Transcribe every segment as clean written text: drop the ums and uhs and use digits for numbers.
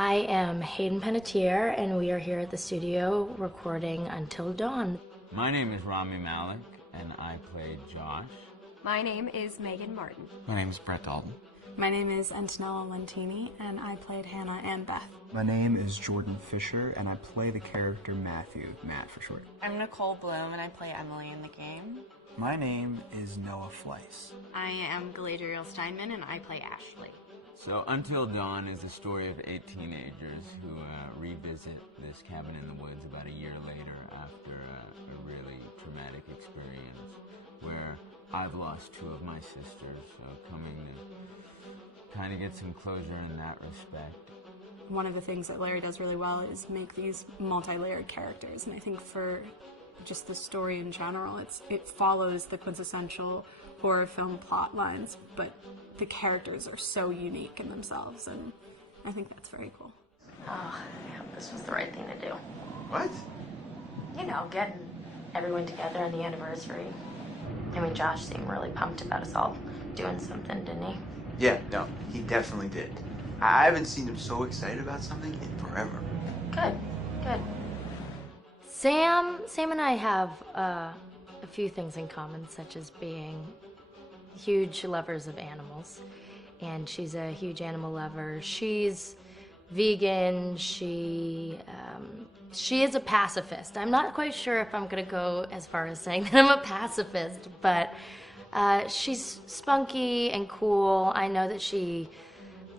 I am Hayden Panettiere, and we are here at the studio recording Until Dawn. My name is Rami Malek, and I play Josh. My name is Megan Martin. My name is Brett Dalton. My name is Antonella Lentini, and I played Hannah and Beth. My name is Jordan Fisher, and I play the character Matthew, Matt for short. I'm Nicole Bloom, and I play Emily in the game. My name is Noah Fleiss. I am Galadriel Steinman, and I play Ashley. So Until Dawn is the story of 8 teenagers who revisit this cabin in the woods about a year later after a really traumatic experience where I've lost 2 of my sisters, so coming to kind of get some closure in that respect. One of the things that Larry does really well is make these multi-layered characters, and I think for just the story in general, it follows the quintessential horror film plot lines, but the characters are so unique in themselves, and I think that's very cool. Oh, yeah, this was the right thing to do. What? You know, getting everyone together on the anniversary. I mean, Josh seemed really pumped about us all doing something, didn't he? Yeah, no, he definitely did. I haven't seen him so excited about something in forever. Good, good. Sam and I have a few things in common, such as being huge lovers of animals, and she's a huge animal lover. She's vegan. She is a pacifist. I'm not quite sure if I'm gonna go as far as saying that I'm a pacifist, but she's spunky and cool. I know that she,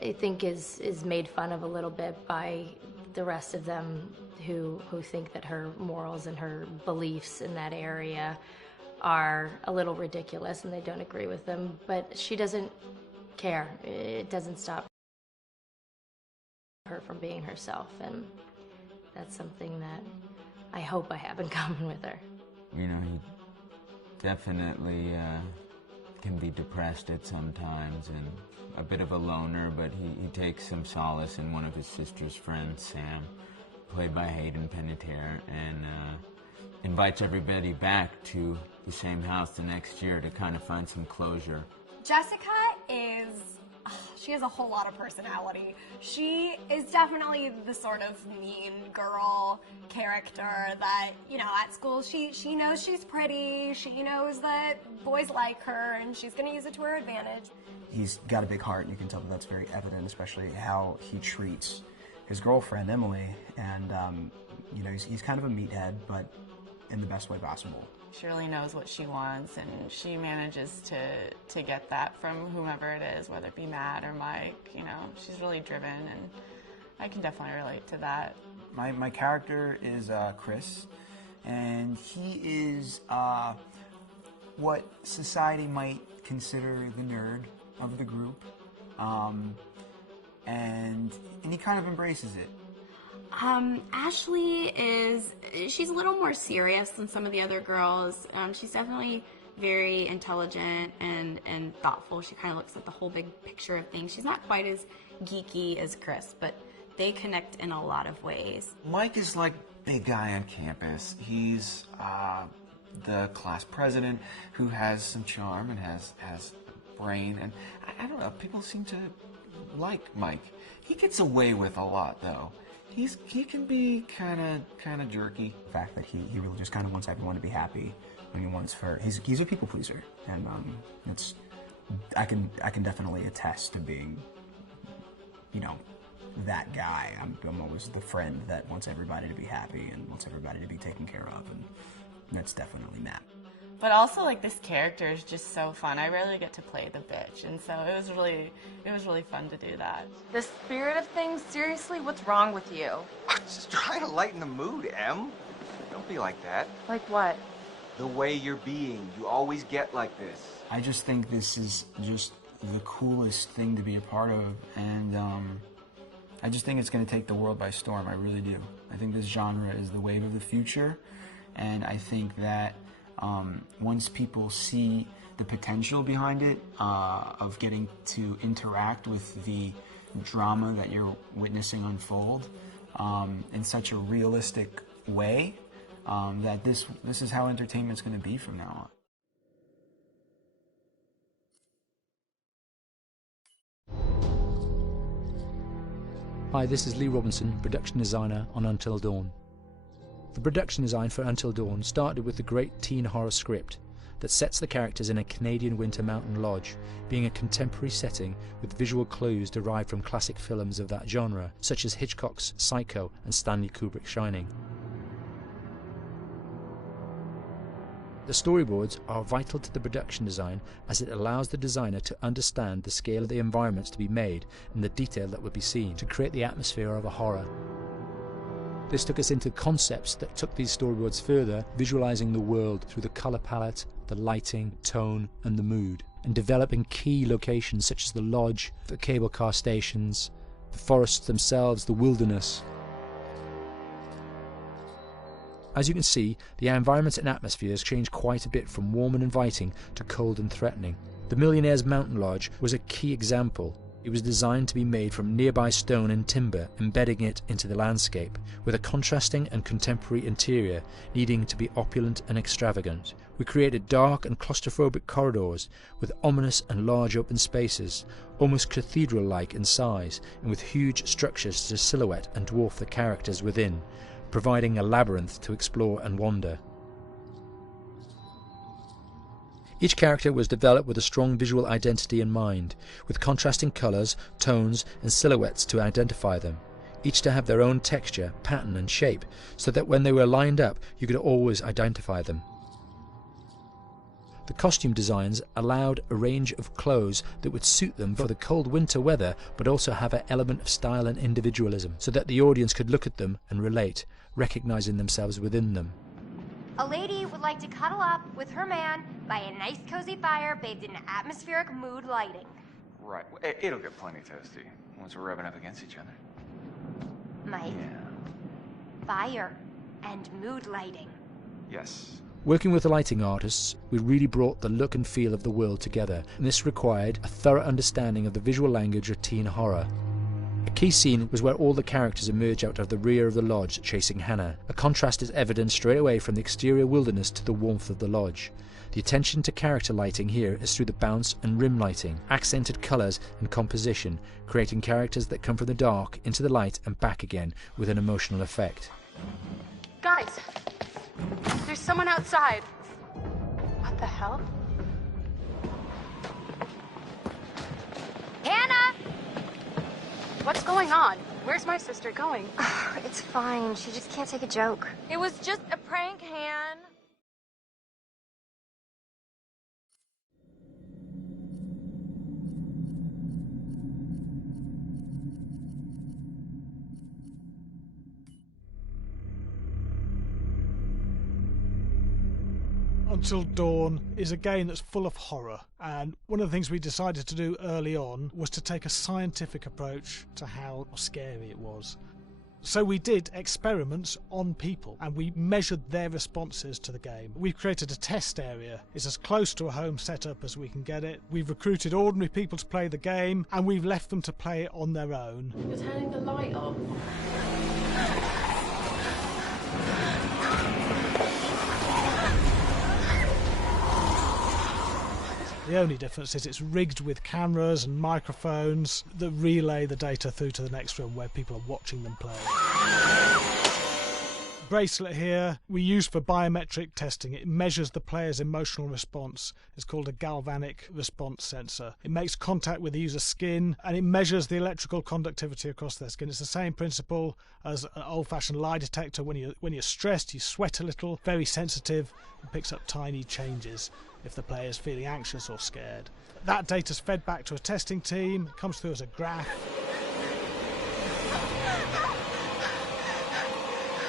I think, is made fun of a little bit by the rest of them who think that her morals and her beliefs in that area are a little ridiculous and they don't agree with them, but she doesn't care. It doesn't stop her from being herself, and that's something that I hope I have in common with her. You know, he definitely can be depressed at some times and a bit of a loner, but he takes some solace in one of his sister's friends, Sam, played by Hayden Panettiere, and invites everybody back to the same house the next year to kind of find some closure. Jessica she has a whole lot of personality. She is definitely the sort of mean girl character that, you know, at school she knows she's pretty, she knows that boys like her, and she's going to use it to her advantage. He's got a big heart, and you can tell that that's very evident, especially how he treats his girlfriend, Emily, and, you know, he's kind of a meathead, but in the best way possible. She really knows what she wants, and she manages to get that from whomever it is, whether it be Matt or Mike. You know, she's really driven, and I can definitely relate to that. My character is Chris, and he is what society might consider the nerd of the group, and he kind of embraces it. Ashley she's a little more serious than some of the other girls. She's definitely very intelligent and thoughtful. She kind of looks at the whole big picture of things. She's not quite as geeky as Chris, but they connect in a lot of ways. Mike is like big guy on campus. He's the class president who has some charm and has brain, and I don't know, people seem to like Mike. He gets away with a lot, though. He can be kind of jerky. The fact that he really just kind of wants everyone to be happy, and he wants he's a people pleaser, and I can definitely attest to being, you know, that guy. I'm always the friend that wants everybody to be happy and wants everybody to be taken care of, and that's definitely Matt. But also, like, this character is just so fun. I rarely get to play the bitch, and so it was really fun to do that. The spirit of things, seriously, what's wrong with you? I'm just trying to lighten the mood, Em. Don't be like that. Like what? The way you're being. You always get like this. I just think this is just the coolest thing to be a part of, and I just think it's going to take the world by storm. I really do. I think this genre is the wave of the future, and I think that once people see the potential behind it, of getting to interact with the drama that you're witnessing unfold in such a realistic way, that this is how entertainment's going to be from now on. Hi, this is Lee Robinson, production designer on Until Dawn. The production design for Until Dawn started with the great teen horror script that sets the characters in a Canadian winter mountain lodge, being a contemporary setting with visual clues derived from classic films of that genre, such as Hitchcock's Psycho and Stanley Kubrick's Shining. The storyboards are vital to the production design as it allows the designer to understand the scale of the environments to be made and the detail that would be seen to create the atmosphere of a horror. This took us into concepts that took these storyboards further, visualizing the world through the color palette, the lighting, tone and the mood, and developing key locations such as the lodge, the cable car stations, the forests themselves, the wilderness. As you can see, the environments and atmospheres change quite a bit from warm and inviting to cold and threatening. The Millionaire's Mountain Lodge was a key example. It was designed to be made from nearby stone and timber, embedding it into the landscape, with a contrasting and contemporary interior needing to be opulent and extravagant. We created dark and claustrophobic corridors with ominous and large open spaces, almost cathedral-like in size, and with huge structures to silhouette and dwarf the characters within, providing a labyrinth to explore and wander. Each character was developed with a strong visual identity in mind, with contrasting colours, tones and silhouettes to identify them, each to have their own texture, pattern and shape, so that when they were lined up you could always identify them. The costume designs allowed a range of clothes that would suit them for the cold winter weather, but also have an element of style and individualism, so that the audience could look at them and relate, recognizing themselves within them. A lady would like to cuddle up with her man by a nice cozy fire bathed in atmospheric mood lighting. Right. It'll get plenty toasty once we're rubbing up against each other. Mike? Yeah. Fire and mood lighting. Yes. Working with the lighting artists, we really brought the look and feel of the world together, and this required a thorough understanding of the visual language of teen horror. A key scene was where all the characters emerge out of the rear of the lodge chasing Hannah. A contrast is evident straight away from the exterior wilderness to the warmth of the lodge. The attention to character lighting here is through the bounce and rim lighting, accented colours and composition, creating characters that come from the dark into the light and back again with an emotional effect. Guys, there's someone outside. What the hell? Hannah! What's going on? Where's my sister going? It's fine. She just can't take a joke. It was just a prank, Han. Until Dawn is a game that's full of horror, and one of the things we decided to do early on was to take a scientific approach to how scary it was. So we did experiments on people and we measured their responses to the game. We've created a test area. It's as close to a home setup as we can get it. We've recruited ordinary people to play the game and we've left them to play it on their own. You're turning the light off. The only difference is it's rigged with cameras and microphones that relay the data through to the next room where people are watching them play. Bracelet here we use for biometric testing. It measures the player's emotional response. It's called a galvanic response sensor. It makes contact with the user's skin and it measures the electrical conductivity across their skin. It's the same principle as an old-fashioned lie detector. When you're stressed, you sweat a little, very sensitive, and picks up tiny changes if the player is feeling anxious or scared. That data's fed back to a testing team, comes through as a graph.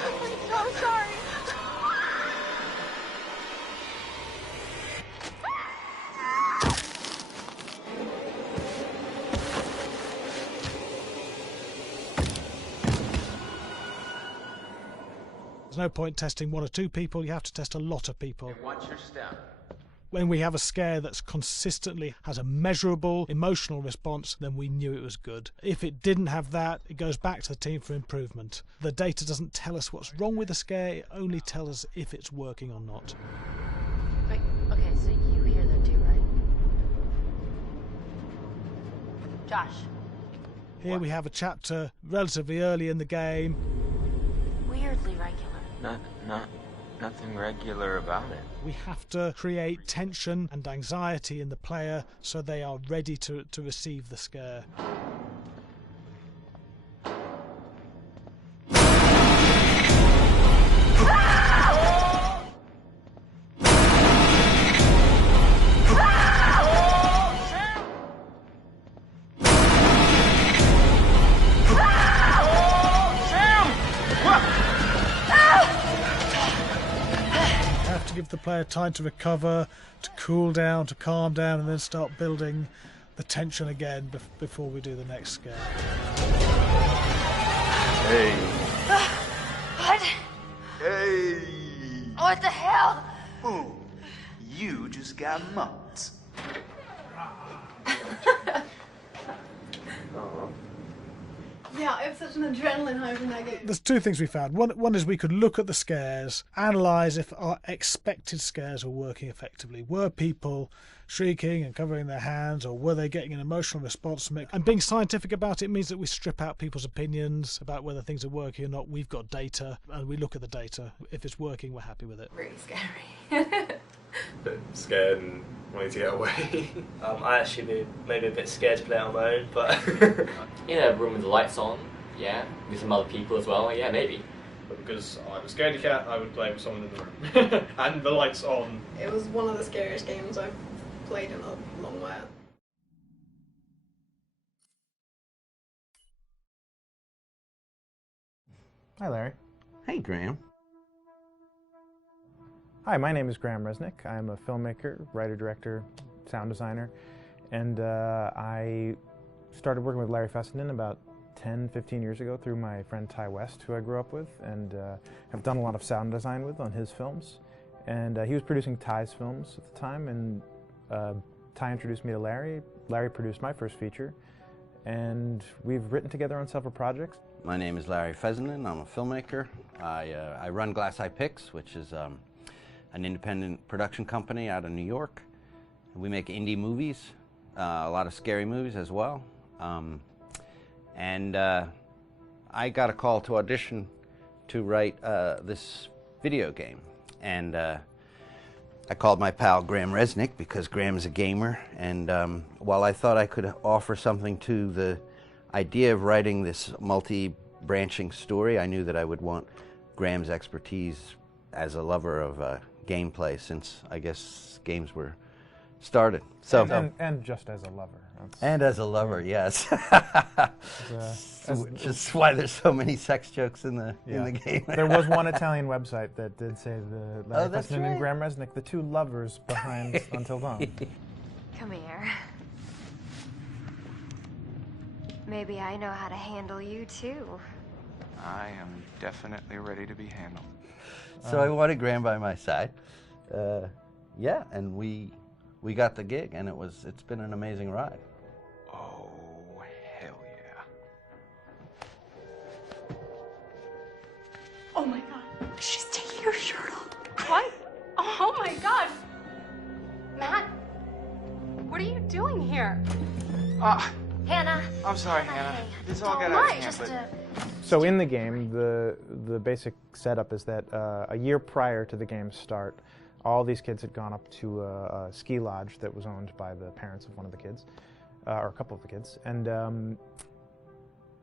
I'm so sorry. There's no point testing one or two people, you have to test a lot of people. Okay, what's your step? When we have a scare that's consistently has a measurable emotional response, then we knew it was good. If it didn't have that, it goes back to the team for improvement. The data doesn't tell us what's wrong with the scare, it only tells us if it's working or not. Wait, okay, so you hear that too, right? Josh. Here we have a chapter relatively early in the game. Weirdly regular. Nothing regular about it. We have to create tension and anxiety in the player so they are ready to receive the scare. Give the player time to recover, to cool down, to calm down, and then start building the tension again before we do the next scare. Hey. What? Hey. What the hell? Boom. You just got mugged. Yeah, I have such an adrenaline high from that game. There's two things we found. One is we could look at the scares, analyse if our expected scares were working effectively. Were people shrieking and covering their hands, or were they getting an emotional response from it? And being scientific about it means that we strip out people's opinions about whether things are working or not. We've got data, and we look at the data. If it's working, we're happy with it. Really scary. Bit scared and wanting to get away. I actually be maybe a bit scared to play on my own, but in a room with the lights on, yeah, with some other people as well, yeah, maybe. But because I'm a scaredy cat, I would play with someone in the room. And the lights on. It was one of the scariest games I've played in a long while. Hi, Larry. Hey, Graham. Hi, my name is Graham Resnick. I'm a filmmaker, writer, director, sound designer, and I started working with Larry Fessenden about 10, 15 years ago through my friend Ty West, who I grew up with, and have done a lot of sound design with on his films. And he was producing Ty's films at the time, and Ty introduced me to Larry. Larry produced my first feature, and we've written together on several projects. My name is Larry Fessenden. I'm a filmmaker. I run Glass Eye Pix, which is an independent production company out of New York. We make indie movies, a lot of scary movies as well. And I got a call to audition to write this video game. And I called my pal Graham Resnick because Graham is a gamer. And while I thought I could offer something to the idea of writing this multi-branching story, I knew that I would want Graham's expertise as a lover of gameplay, since I guess games were started. So and just as a lover. And as a lover, yes. Just why there's so many sex jokes in the game. There was one Italian website that did say the Larry that's Fessenden and right. Graham Resnick, the two lovers behind Until Dawn. Come here. Maybe I know how to handle you too. I am definitely ready to be handled. So I wanted Graham by my side. Yeah, and we got the gig, and it's been an amazing ride. Oh, hell yeah. Oh my god. She's taking her shirt off. What? Oh my god. Matt, what are you doing here? Hannah. I'm sorry, Hannah. This all got Don't out of worry, hand, just but... So in the game, the basic setup is that a year prior to the game's start, all these kids had gone up to a ski lodge that was owned by the parents of one of the kids, or a couple of the kids, and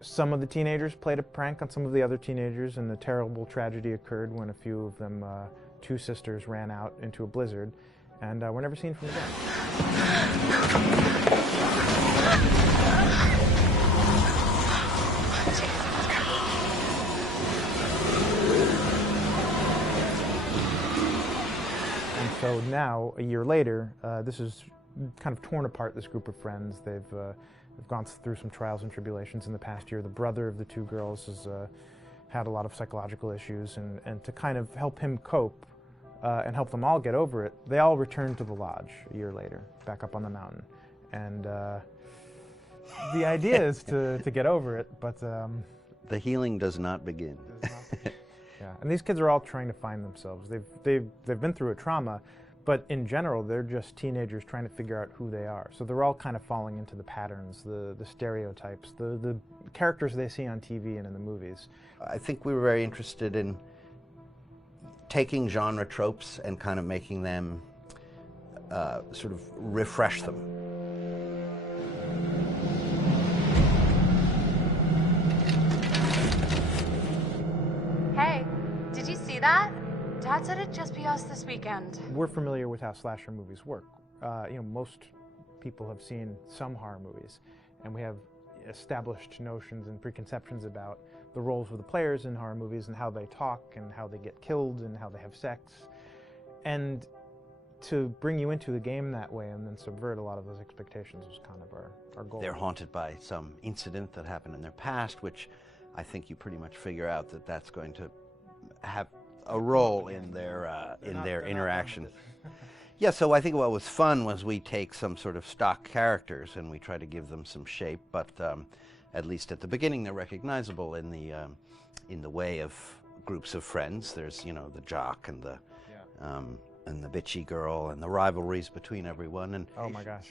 some of the teenagers played a prank on some of the other teenagers, and the terrible tragedy occurred when a few of them, two sisters, ran out into a blizzard, and were never seen from again. So now, a year later, this is kind of torn apart, this group of friends. They've gone through some trials and tribulations in the past year. The brother of the two girls has had a lot of psychological issues, and to kind of help him cope and help them all get over it, they all returned to the lodge a year later, back up on the mountain. And the idea is to get over it, but... the healing does not begin. Yeah, and these kids are all trying to find themselves. They've been through a trauma, But in general, they're just teenagers trying to figure out who they are. So they're all kind of falling into the patterns, the stereotypes, the characters they see on TV and in the movies. I think we were very interested in taking genre tropes and kind of making them sort of refresh them. Hey, did you see that? Dad said it'd just be us this weekend. We're familiar with how slasher movies work. Most people have seen some horror movies, and we have established notions and preconceptions about the roles of the players in horror movies and how they talk and how they get killed and how they have sex. And to bring you into the game that way and then subvert a lot of those expectations was kind of our goal. They're haunted by some incident that happened in their past, which I think you pretty much figure out that that's going to have a role in their interaction. Yeah, so I think what was fun was we take some sort of stock characters and we try to give them some shape, but at least at the beginning they're recognizable in the way of groups of friends. There's the jock and the bitchy girl and the rivalries between everyone. And oh my gosh,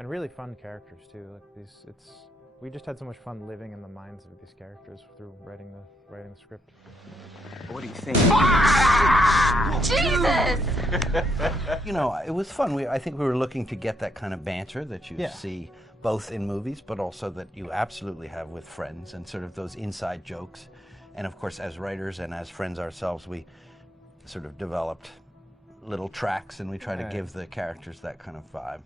and really fun characters too. Like we just had so much fun living in the minds of these characters through writing the script. What do you think? Jesus! It was fun. I think we were looking to get that kind of banter that you Yeah. see both in movies, but also that you absolutely have with friends and sort of those inside jokes. And of course, as writers and as friends ourselves, we sort of developed little tracks and we try to give the characters that kind of vibe.